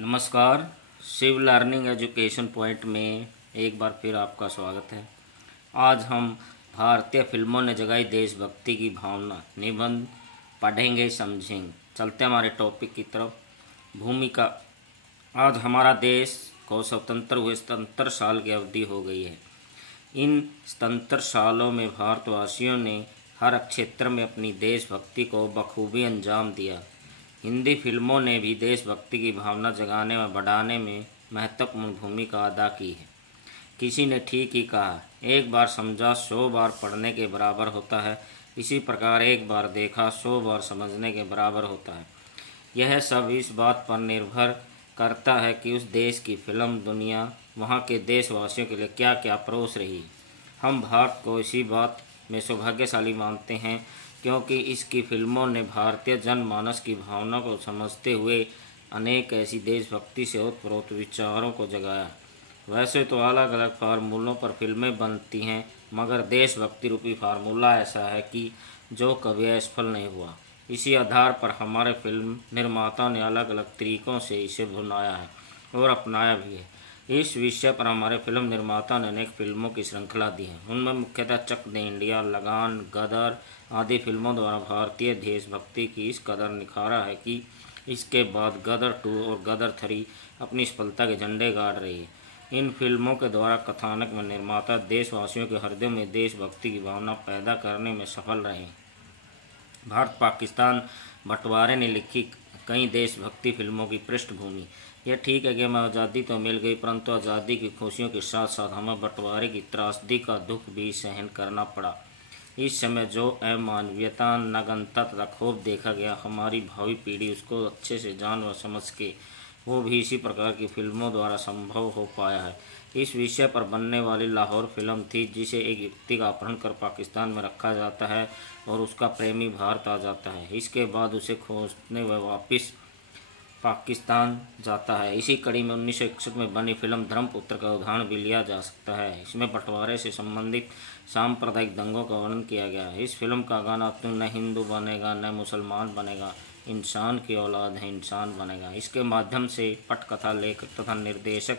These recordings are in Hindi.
नमस्कार। शिव लर्निंग एजुकेशन पॉइंट में एक बार फिर आपका स्वागत है। आज हम भारतीय फिल्मों ने जगाई देशभक्ति की भावना निबंध पढ़ेंगे, समझेंगे। चलते हमारे टॉपिक की तरफ। भूमिका। आज हमारा देश को स्वतंत्र हुए 77 साल की अवधि हो गई है। इन 77 सालों में भारतवासियों ने हर क्षेत्र में अपनी देशभक्ति को बखूबी अंजाम दिया। हिंदी फिल्मों ने भी देशभक्ति की भावना जगाने व बढ़ाने में महत्वपूर्ण भूमिका अदा की है। किसी ने ठीक ही कहा, एक बार समझा 100 बार पढ़ने के बराबर होता है। इसी प्रकार एक बार देखा 100 बार समझने के बराबर होता है। यह सब इस बात पर निर्भर करता है कि उस देश की फिल्म दुनिया वहाँ के देशवासियों के लिए क्या क्या परोस रही है। हम भारत को इसी बात में सौभाग्यशाली मानते हैं क्योंकि इसकी फिल्मों ने भारतीय जनमानस की भावना को समझते हुए अनेक ऐसी देशभक्ति से ओतप्रोत विचारों को जगाया। वैसे तो अलग अलग फार्मूलों पर फिल्में बनती हैं, मगर देशभक्ति रूपी फार्मूला ऐसा है कि जो कभी असफल नहीं हुआ। इसी आधार पर हमारे फिल्म निर्माता ने अलग अलग तरीक़ों से इसे बनाया है और अपनाया भी है। इस विषय पर हमारे फिल्म निर्माता ने अनेक फिल्मों की श्रृंखला दी है। उनमें मुख्यतः चक दे इंडिया, लगान, गदर आदि फिल्मों द्वारा भारतीय देशभक्ति की इस कदर निखारा है कि इसके बाद गदर 2 और गदर 3 अपनी सफलता के झंडे गाड़ रही है। इन फिल्मों के द्वारा कथानक में निर्माता देशवासियों के हृदय में देशभक्ति की भावना पैदा करने में सफल रहे। भारत पाकिस्तान बंटवारे ने लिखी कई देशभक्ति फिल्मों की पृष्ठभूमि। यह ठीक है कि हमें आज़ादी तो मिल गई, परंतु आज़ादी की खुशियों के साथ साथ हमें बंटवारे की त्रासदी का दुख भी सहन करना पड़ा। इस समय जो अमानवीयता, नग्नता तथा खौफ देखा गया, हमारी भावी पीढ़ी उसको अच्छे से जान व समझ के वो भी इसी प्रकार की फिल्मों द्वारा संभव हो पाया है। इस विषय पर बनने वाली लाहौर फिल्म थी, जिसे एक व्यक्ति का अपहरण कर पाकिस्तान में रखा जाता है और उसका प्रेमी भारत आ जाता है। इसके बाद उसे खोजने व वापस पाकिस्तान जाता है। इसी कड़ी में 1961 में बनी फिल्म धर्मपुत्र का उदाहरण भी लिया जा सकता है। इसमें बंटवारे से संबंधित सांप्रदायिक दंगों का वर्णन किया गया है। इस फिल्म का गाना "तू न हिंदू बनेगा न मुसलमान बनेगा, इंसान की औलाद है इंसान बनेगा" इसके माध्यम से पटकथा लेखक तथा निर्देशक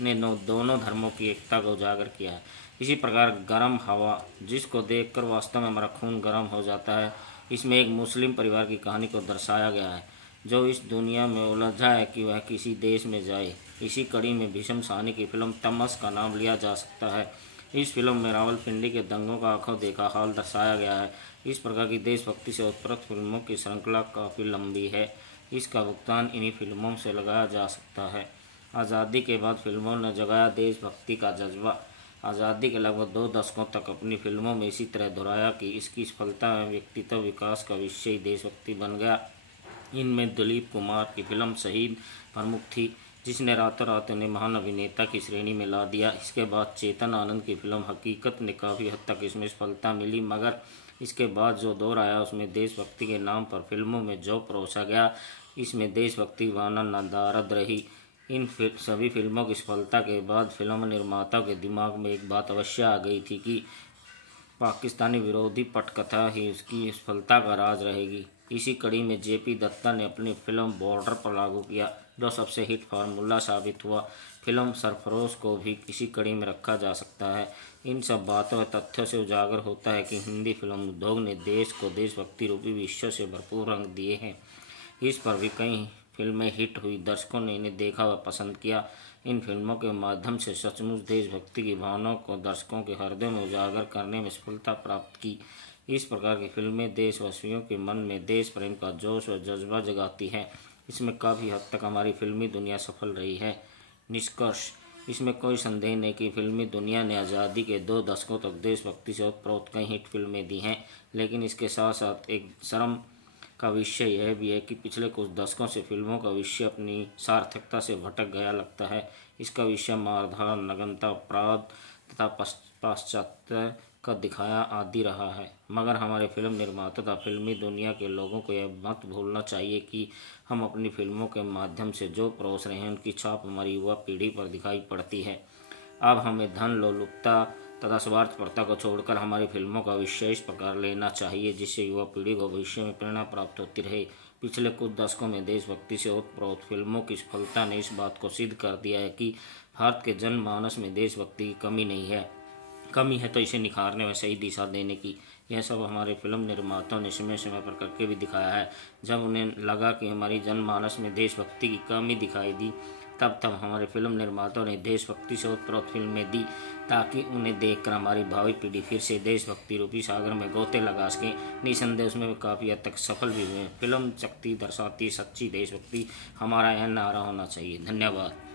ने दोनों धर्मों की एकता को उजागर किया है। इसी प्रकार गरम हवा, जिसको देखकर वास्तव में हमारा खून गर्म हो जाता है, इसमें एक मुस्लिम परिवार की कहानी को दर्शाया गया है जो इस दुनिया में उलझा है कि वह किसी देश में जाए। इसी कड़ी में भीष्म साहनी की फिल्म तमस का नाम लिया जा सकता है। इस फिल्म में रावलपिंडी के दंगों का आंखों देखा हाल दर्शाया गया है। इस प्रकार की देशभक्ति से उत्पन्न फिल्मों की श्रृंखला काफ़ी लंबी है। इसका भुगतान इन्हीं फिल्मों से लगाया जा सकता है। आज़ादी के बाद फिल्मों ने जगाया देशभक्ति का जज्बा। आज़ादी के लगभग 2 दशकों तक अपनी फिल्मों में इसी तरह दोहराया कि इसकी सफलता में व्यक्तित्व विकास का विषय देशभक्ति बन गया। इनमें दिलीप कुमार की फिल्म शहीद प्रमुख थी, जिसने रातों रात उन्हें महान अभिनेता की श्रेणी में ला दिया। इसके बाद चेतन आनंद की फिल्म हकीकत ने काफ़ी हद तक इसमें सफलता मिली, मगर इसके बाद जो दौर आया उसमें देशभक्ति के नाम पर फिल्मों में जो परोसा गया, इसमें देशभक्ति की भावना नदारद रही। इन सभी फिल्मों की सफलता के बाद फिल्म निर्माताओं के दिमाग में एक बात अवश्य आ गई थी कि पाकिस्तानी विरोधी पटकथा ही उसकी सफलता का राज रहेगी। इसी कड़ी में जेपी दत्ता ने अपनी फिल्म बॉर्डर पर लागू किया, जो सबसे हिट फार्मूला साबित हुआ। फिल्म सरफरोश को भी इसी कड़ी में रखा जा सकता है। इन सब बातों व तथ्यों से उजागर होता है कि हिंदी फिल्म उद्योग ने देश को देशभक्ति रूपी विषयों से भरपूर रंग दिए हैं। इस पर भी कई फिल्में हिट हुई, दर्शकों ने इन्हें देखा व पसंद किया। इन फिल्मों के माध्यम से सचमुच देशभक्ति की भावनाओं को दर्शकों के हृदय में उजागर करने में सफलता प्राप्त की। इस प्रकार की फिल्में देशवासियों के मन में देश प्रेम का जोश व जज्बा जगाती हैं। इसमें काफ़ी हद तक हमारी फिल्मी दुनिया सफल रही है। निष्कर्ष। इसमें कोई संदेह नहीं कि फिल्मी दुनिया ने आज़ादी के 2 दशकों तक देशभक्ति से ओतप्रोत कई हिट फिल्में दी हैं, लेकिन इसके साथ साथ एक शर्म का विषय यह भी है कि पिछले कुछ दशकों से फिल्मों का विषय अपनी सार्थकता से भटक गया लगता है। इसका विषय मारधाड़, नग्नता, अपराध तथा पाश्चात्य का दिखाया आदि रहा है। मगर हमारे फिल्म निर्माता तथा फिल्मी दुनिया के लोगों को यह मत भूलना चाहिए कि हम अपनी फिल्मों के माध्यम से जो परोस रहे हैं, उनकी छाप हमारी युवा पीढ़ी पर दिखाई पड़ती है। अब हमें धन लोलुपता तथा स्वार्थपरता को छोड़कर हमारी फिल्मों का विशेष प्रकार लेना चाहिए, जिससे युवा पीढ़ी को भविष्य में प्रेरणा प्राप्त होती रहे पिछले कुछ दशकों में देशभक्ति से ओतप्रोत फिल्मों की सफलता ने इस बात को सिद्ध कर दिया है कि भारत के जनमानस में देशभक्ति की कमी है तो इसे निखारने में सही दिशा देने की। यह सब हमारे फिल्म निर्माताओं ने समय समय पर करके भी दिखाया है। जब उन्हें लगा कि हमारी जनमानस में देशभक्ति की कमी दिखाई दी, तब हमारे फिल्म निर्माताओं ने देशभक्ति से ओतप्रोत फिल्में दी, ताकि उन्हें देखकर हमारी भावी पीढ़ी फिर से देशभक्ति रूपी सागर में गोते लगा सके। निसंदेह उसमें वे काफ़ी हद तक सफल भी हुए। फिल्म शक्ति दर्शाती सच्ची देशभक्ति, हमारा यह नारा होना चाहिए। धन्यवाद।